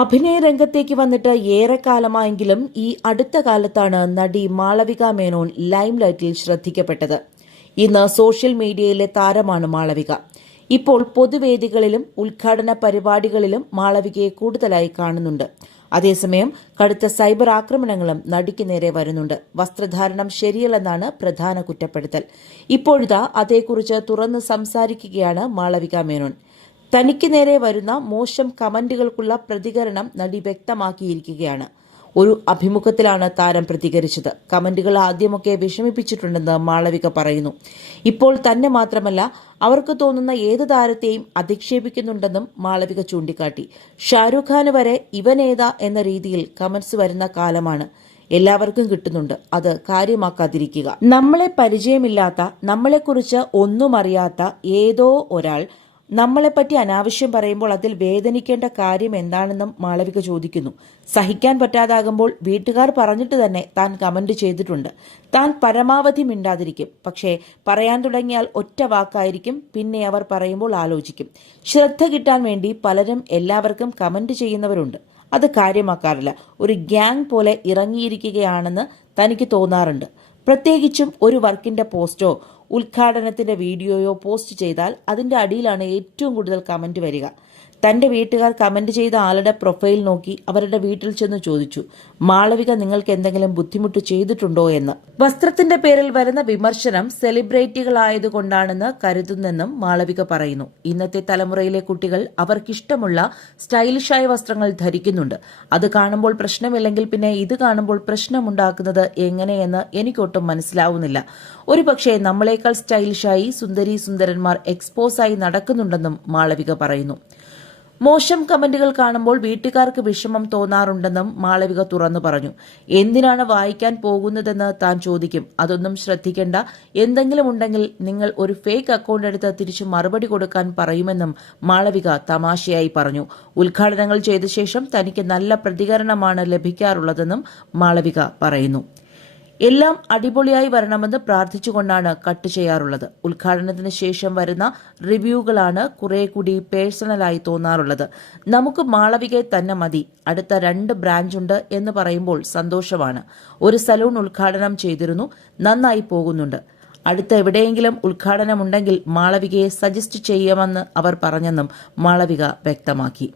അഭിനയ രംഗത്തേക്ക് വന്നിട്ട് ഏറെക്കാലമായെങ്കിലും ഈ അടുത്ത കാലത്താണ് നടി മാളവിക മേനോൻ ലൈം ലൈറ്റിൽ ശ്രദ്ധിക്കപ്പെട്ടത്. ഇന്ന് സോഷ്യൽ മീഡിയയിലെ താരമാണ് മാളവിക. ഇപ്പോൾ പൊതുവേദികളിലും ഉദ്ഘാടന പരിപാടികളിലും മാളവികയെ കൂടുതലായി കാണുന്നുണ്ട്. അതേസമയം കടുത്ത സൈബർ ആക്രമണങ്ങളും നടിക്ക് നേരെ വരുന്നുണ്ട്. വസ്ത്രധാരണം ശരിയല്ലെന്നാണ് പ്രധാന കുറ്റപ്പെടുത്തൽ. ഇപ്പോഴിതാ അതേക്കുറിച്ച് തുറന്ന് സംസാരിക്കുകയാണ് മാളവിക മേനോൻ. തനിക്ക് നേരെ വരുന്ന മോശം കമന്റുകൾക്കുള്ള പ്രതികരണം നടി വ്യക്തമാക്കിയിരിക്കുകയാണ്. ഒരു അഭിമുഖത്തിലാണ് താരം പ്രതികരിച്ചത്. കമന്റുകൾ ആദ്യമൊക്കെ വിഷമിപ്പിച്ചിട്ടുണ്ടെന്ന് മാളവിക പറയുന്നു. ഇപ്പോൾ തന്നെ മാത്രമല്ല അവർക്ക് തോന്നുന്ന ഏത് താരത്തെയും അധിക്ഷേപിക്കുന്നുണ്ടെന്നും മാളവിക ചൂണ്ടിക്കാട്ടി. ഷാരൂഖ് ഖാന് വരെ ഇവനേതാ എന്ന രീതിയിൽ കമന്റ്സ് വരുന്ന കാലമാണ് എല്ലാവർക്കും കിട്ടുന്നുണ്ട്. അത് കാര്യമാക്കാതിരിക്കുക. നമ്മളെ പരിചയമില്ലാത്ത നമ്മളെക്കുറിച്ച് ഒന്നും അറിയാത്ത ഏതോ ഒരാൾ നമ്മളെപ്പറ്റി അനാവശ്യം പറയുമ്പോൾ അതിൽ വേദനിക്കേണ്ട കാര്യം എന്താണെന്നും മാളവിക ചോദിക്കുന്നു. സഹിക്കാൻ പറ്റാതാകുമ്പോൾ വീട്ടുകാർ പറഞ്ഞിട്ട് തന്നെ താൻ കമന്റ് ചെയ്തിട്ടുണ്ട്. താൻ പരമാവധി മിണ്ടാതിരിക്കും. പക്ഷേ പറയാൻ തുടങ്ങിയാൽ ഒറ്റ വാക്കായിരിക്കും. പിന്നെ അവർ പറയുമ്പോൾ ആലോചിക്കും. ശ്രദ്ധ കിട്ടാൻ വേണ്ടി പലരും എല്ലാവർക്കും കമന്റ് ചെയ്യുന്നവരുണ്ട്. അത് കാര്യമാക്കാറില്ല. ഒരു ഗ്യാങ് പോലെ ഇറങ്ങിയിരിക്കുകയാണെന്ന് തനിക്ക് തോന്നാറുണ്ട്. പ്രത്യേകിച്ചും ഒരു വർക്കിന്റെ പോസ്റ്റോ ഉദ്ഘാടനത്തിന്റെ വീഡിയോയോ പോസ്റ്റ് ചെയ്താൽ അതിന്റെ അടിയിലാണ് ഏറ്റവും കൂടുതൽ കമന്റ് വരിക. തന്റെ വീട്ടുകാർ കമന്റ് ചെയ്ത ആളുടെ പ്രൊഫൈൽ നോക്കി അവരുടെ വീട്ടിൽ ചെന്ന് ചോദിച്ചു മാളവിക നിങ്ങൾക്ക് എന്തെങ്കിലും ബുദ്ധിമുട്ട് ചെയ്തിട്ടുണ്ടോ എന്ന്? വസ്ത്രത്തിന്റെ പേരിൽ വരുന്ന വിമർശനം സെലിബ്രിറ്റികളായതുകൊണ്ടാണെന്ന് കരുതുന്നെന്നും മാളവിക പറയുന്നു. ഇന്നത്തെ തലമുറയിലെ കുട്ടികൾ അവർക്കിഷ്ടമുള്ള സ്റ്റൈലിഷായ വസ്ത്രങ്ങൾ ധരിക്കുന്നുണ്ട്. അത് കാണുമ്പോൾ പ്രശ്നമില്ലെങ്കിൽ പിന്നെ ഇത് കാണുമ്പോൾ പ്രശ്നമുണ്ടാക്കുന്നത് എങ്ങനെയെന്ന് എനിക്കൊട്ടും മനസ്സിലാവുന്നില്ല. ഒരുപക്ഷെ നമ്മളെക്കാൾ സ്റ്റൈലിഷായി സുന്ദരി സുന്ദരന്മാർ എക്സ്പോസായി നടക്കുന്നുണ്ടെന്നും മാളവിക പറയുന്നു. മോശം കമന്റുകൾ കാണുമ്പോൾ വീട്ടുകാർക്ക് വിഷമം തോന്നാറുണ്ടെന്നും മാളവിക തുറന്നു പറഞ്ഞു. എന്തിനാണ് വായിക്കാൻ പോകുന്നതെന്ന് താൻ ചോദിക്കും. അതൊന്നും ശ്രദ്ധിക്കേണ്ട. എന്തെങ്കിലും ഉണ്ടെങ്കിൽ നിങ്ങൾ ഒരു ഫേക്ക് അക്കൗണ്ട് എടുത്ത് തിരിച്ചു മറുപടി കൊടുക്കാൻ പറയുമെന്നും മാളവിക തമാശയായി പറഞ്ഞു. ഉദ്ഘാടനങ്ങൾ ചെയ്ത ശേഷം തനിക്ക് നല്ല പ്രതികരണമാണ് ലഭിക്കാറുള്ളതെന്നും മാളവിക പറയുന്നു. എല്ലാം അടിപൊളിയായി വരണമെന്ന് പ്രാർത്ഥിച്ചുകൊണ്ടാണ് കട്ട് ചെയ്യാറുള്ളത്. ഉദ്ഘാടനത്തിന് ശേഷം വരുന്ന റിവ്യൂകളാണ് കുറെ കൂടി പേഴ്സണലായി തോന്നാറുള്ളത്. നമുക്ക് മാളവികയെ തന്നെ മതി. അടുത്ത രണ്ട് ബ്രാഞ്ചുണ്ട് എന്ന് പറയുമ്പോൾ സന്തോഷമാണ്. ഒരു സലൂൺ ഉദ്ഘാടനം ചെയ്തിരുന്നു. നന്നായി പോകുന്നുണ്ട്. അടുത്ത എവിടെയെങ്കിലും ഉദ്ഘാടനമുണ്ടെങ്കിൽ മാളവികയെ സജസ്റ്റ് ചെയ്യാമെന്ന് അവർ പറഞ്ഞെന്നും മാളവിക വ്യക്തമാക്കി.